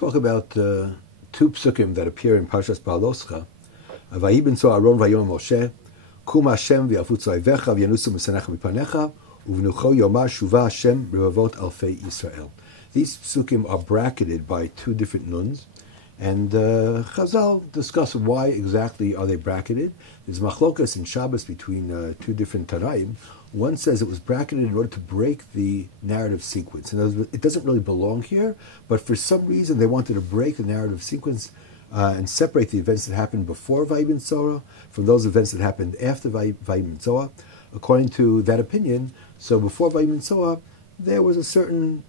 want to talk about two psukim that appear in Parashat Beha'alotkha. Vayibin so Aaron vayom Moshe, Kum Hashem v'yafutzu oivecha v'yanusu misanecha mipanecha, uvnucho yomar shuva Hashem revavot alfei Yisrael. These psukim are bracketed by two different nuns, and Chazal discuss why exactly are they bracketed. There's machlokas in Shabbos between two different Tanaim. One says it was bracketed in order to break the narrative sequence. And it doesn't really belong here, but for some reason they wanted to break the narrative sequence and separate the events that happened before Vayibin Sorah from those events that happened after Vayibin Sorah. According to that opinion, so before Vayibin Sorah, there was a certain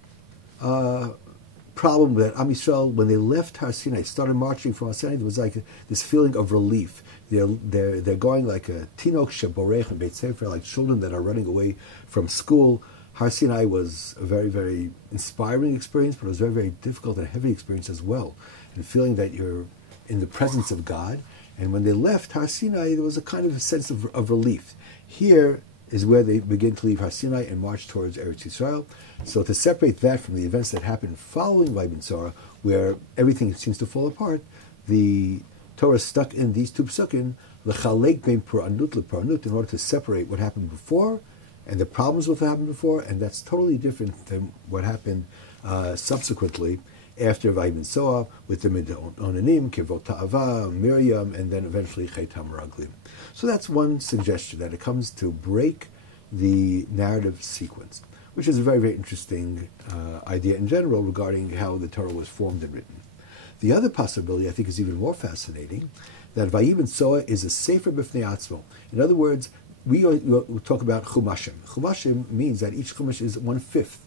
problem that Am Yisrael, when they left Har Sinai, started marching from Har Sinai, there was like this feeling of relief. They're going like a tinok sheborech and Beit Sefer, like children that are running away from school. Har Sinai was a very, very inspiring experience, but it was a very, very difficult and heavy experience as well. And feeling that you're in the presence of God. And when they left Har Sinai, there was a kind of a sense of relief. Here is where they begin to leave Har Sinai and march towards Eretz Yisrael. So to separate that from the events that happened following Vayibin Sorah, where everything seems to fall apart, the Torah stuck in these two psukim, l'chalek bein p'ranut l'p'ranut, in order to separate what happened before and the problems with what happened before, and that's totally different than what happened subsequently after Vayibin Sorah with the Midonanim, Kivot Ta'ava, Miriam, and then eventually Chet HaMeraglim. So that's one suggestion, that it comes to break the narrative sequence, which is a very, very interesting idea in general regarding how the Torah was formed and written. The other possibility, I think, is even more fascinating, that Vayibin Sorah is a sefer b'fnei atzmo. In other words, we talk about chumashim. Chumashim means that each chumash is 1/5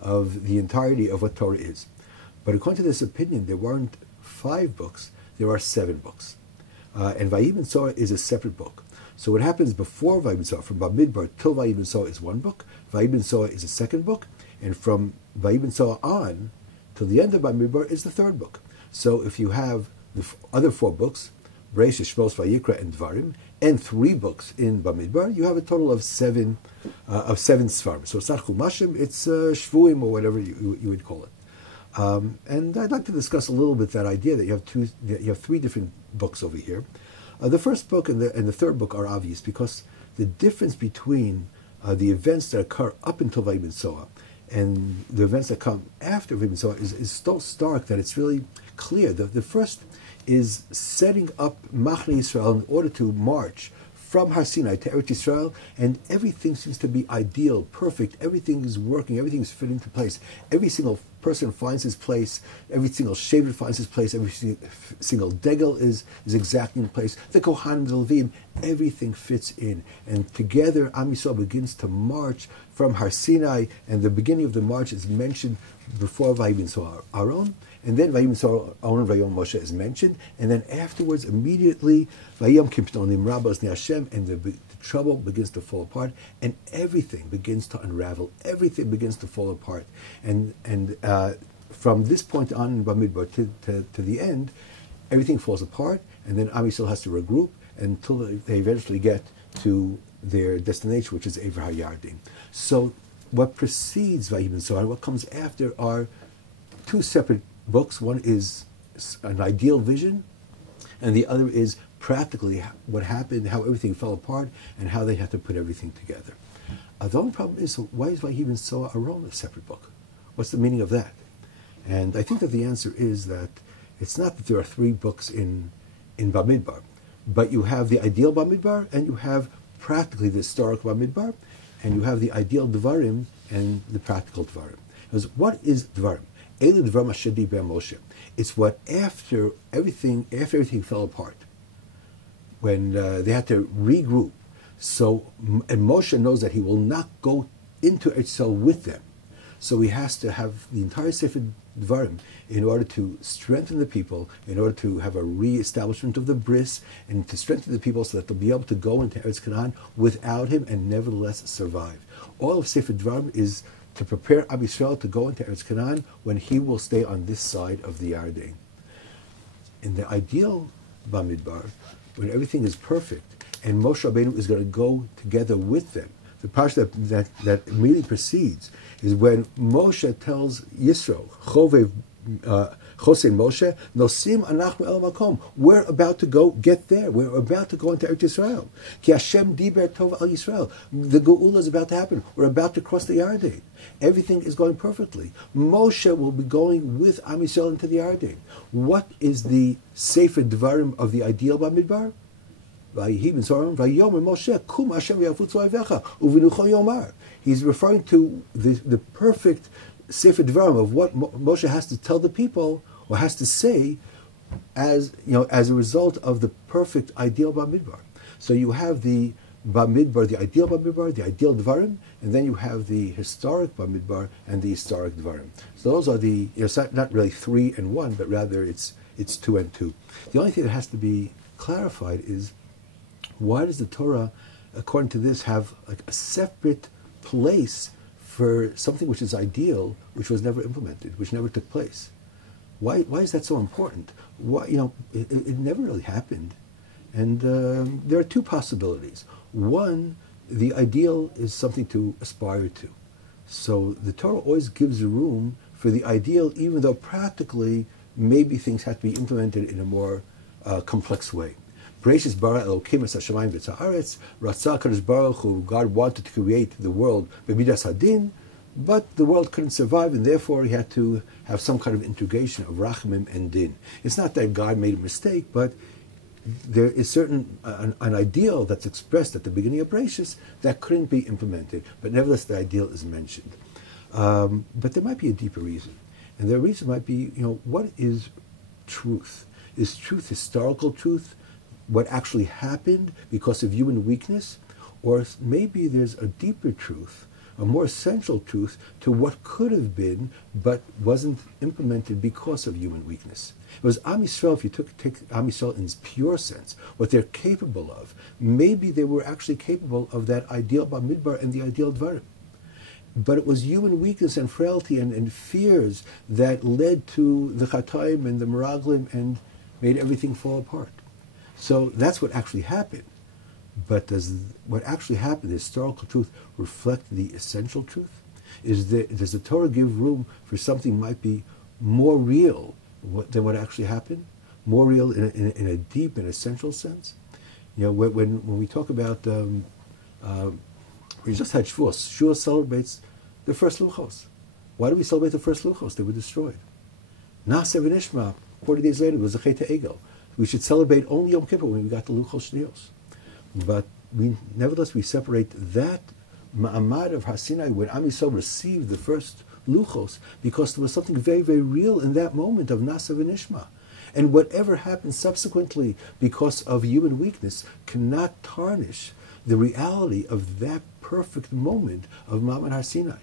of the entirety of what Torah is. But according to this opinion, there weren't 5 books, there are 7 books. And Vayibin Sorah is a separate book. So what happens before Vayibin Sorah, from Bamidbar till Vayibin Sorah, is one book. Vayibin Sorah is a second book. And from Vayibin Sorah on till the end of Bamidbar is the third book. So if you have the other 4 books, Bereshit, Shmos, Vayikra, and Dvarim, and 3 books in Bamidbar, you have a total of 7 Sfarim. So it's not Chumashim, it's Shvuim, or whatever you would call it. And I'd like to discuss a little bit that idea that you have 3 different books over here. The first book and the third book are obvious because the difference between the events that occur up until Vayibin Sorah and the events that come after Vayibin Sorah is so stark that it's really clear. The first is setting up Machne Yisrael in order to march from Har Sinai to Eretz Yisrael, and everything seems to be ideal, perfect. Everything is working. Everything is fitting into place. Every single person finds his place. Every single Shevet finds his place. Every single Degel is exactly in place. The Kohanim, the Levim, everything fits in. And together, Am Yisrael begins to march from Har Sinai, and the beginning of the march is mentioned before Vayibin Sorah Aaron, and then Vayibin Sorah Aaron vayom Moshe is mentioned, and then afterwards, immediately, Vayom Kimptonim Rabbos Ni Hashem, and the trouble begins to fall apart, and everything begins to unravel. Everything begins to fall apart, and from this point on in Bamidbar to the end, everything falls apart, and then Am Yisrael has to regroup until they eventually get to their destination, which is Ever HaYarden. So what precedes Vayibin Sorah and what comes after are 2 separate books. One is an ideal vision, and the other is practically what happened, how everything fell apart, and how they had to put everything together. The only problem is, why is Vayibin Sorah Aaron a separate book? What's the meaning of that? And I think that the answer is that it's not that there are 3 books in Bamidbar, but you have the ideal Bamidbar, and you have practically the historic Bamidbar, and you have the ideal Dvarim and the practical Dvarim. Because what is Dvarim? It's what after everything fell apart, when they had to regroup. So, and Moshe knows that he will not go into Eretz Yisrael with them. So he has to have the entire Sefer Dvarim in order to strengthen the people, in order to have a re-establishment of the bris, and to strengthen the people so that they'll be able to go into Eretz Canaan without him and nevertheless survive. All of Sefer Dvarim is to prepare Am Yisrael to go into Eretz Canaan when he will stay on this side of the Yarden. In the ideal Bamidbar, when everything is perfect, and Moshe Rabbeinu is going to go together with them, the parsha that immediately precedes is when Moshe tells Yisro, Chovev Chosein Moshe, Nosim Anachnu El Makom. We're about to go get there. We're about to go into Eretz Yisrael. Ki Hashem Diber Tov Al Yisrael. The Geula is about to happen. We're about to cross the Yarden. Everything is going perfectly. Moshe will be going with Am Yisrael into the Yarden. What is the Sefer Dvarim of the ideal Bamidbar? He's referring to the perfect Sefer Dvarim of what Moshe has to tell the people or has to say as a result of the perfect ideal Bamidbar. So you have the Bamidbar, the ideal Bamidbar, the ideal Dvarim, and then you have the historic Bamidbar and the historic Dvarim. So those are the, it's not really 3 and 1, but rather it's 2 and 2. The only thing that has to be clarified is, why does the Torah, according to this, have like a separate place for something which is ideal, which was never implemented, which never took place? Why is that so important? Why, it never really happened. And there are 2 possibilities. One, the ideal is something to aspire to. So the Torah always gives room for the ideal, even though practically maybe things have to be implemented in a more complex way. Bereshis bara Elokim es hashamayim v'tzaharetz. Ratzah HaKadosh Baruch Hu, God wanted to create the world b'midas hadin, but the world couldn't survive, and therefore he had to have some kind of integration of rachamim and din. It's not that God made a mistake, but there is certain an ideal that's expressed at the beginning of Bereshis that couldn't be implemented, but nevertheless the ideal is mentioned. But there might be a deeper reason, and the reason might be, what is truth? Is truth historical truth? What actually happened because of human weakness? Or maybe there's a deeper truth, a more essential truth to what could have been but wasn't implemented because of human weakness. It was Am Yisrael, if you take Am Yisrael in its pure sense, what they're capable of, maybe they were actually capable of that ideal Bamidbar and the ideal Dvarim. But it was human weakness and frailty and fears that led to the Chataim and the Meraglim and made everything fall apart. So that's what actually happened. But does what actually happened, the historical truth, reflect the essential truth? Does the Torah give room for something might be more real than what actually happened? More real in a deep and essential sense? When we talk about, we just had Shavuos. Shavuos celebrates the first Luchos. Why do we celebrate the first Luchos? They were destroyed. Na'aseh v'nishma, 40 days later, was a Chet HaEgel. We should celebrate only Yom Kippur when we got the Luchos Shnios. But nevertheless, we separate that Ma'amad of Har Sinai when Am Yisrael received the first Luchos, because there was something very, very real in that moment of Na'aseh v'nishma. And whatever happened subsequently because of human weakness cannot tarnish the reality of that perfect moment of Ma'amad Har Sinai.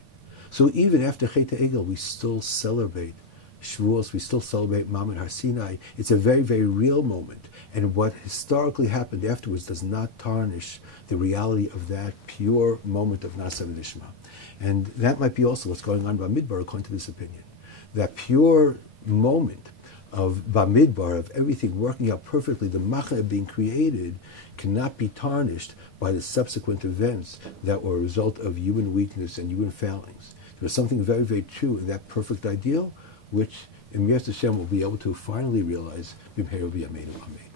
So even after Chet HaEgel, we still celebrate Shavuos, we still celebrate Ma'amad Har Sinai. It's a very, very real moment. And what historically happened afterwards does not tarnish the reality of that pure moment of Na'aseh v'nishma. And that might be also what's going on Bamidbar, according to this opinion. That pure moment of Bamidbar, of everything working out perfectly, the Macha being created, cannot be tarnished by the subsequent events that were a result of human weakness and human failings. There was something very, very true in that perfect ideal, which in Mir Hashem will be able to finally realize B'mheira B'yameinu Amen.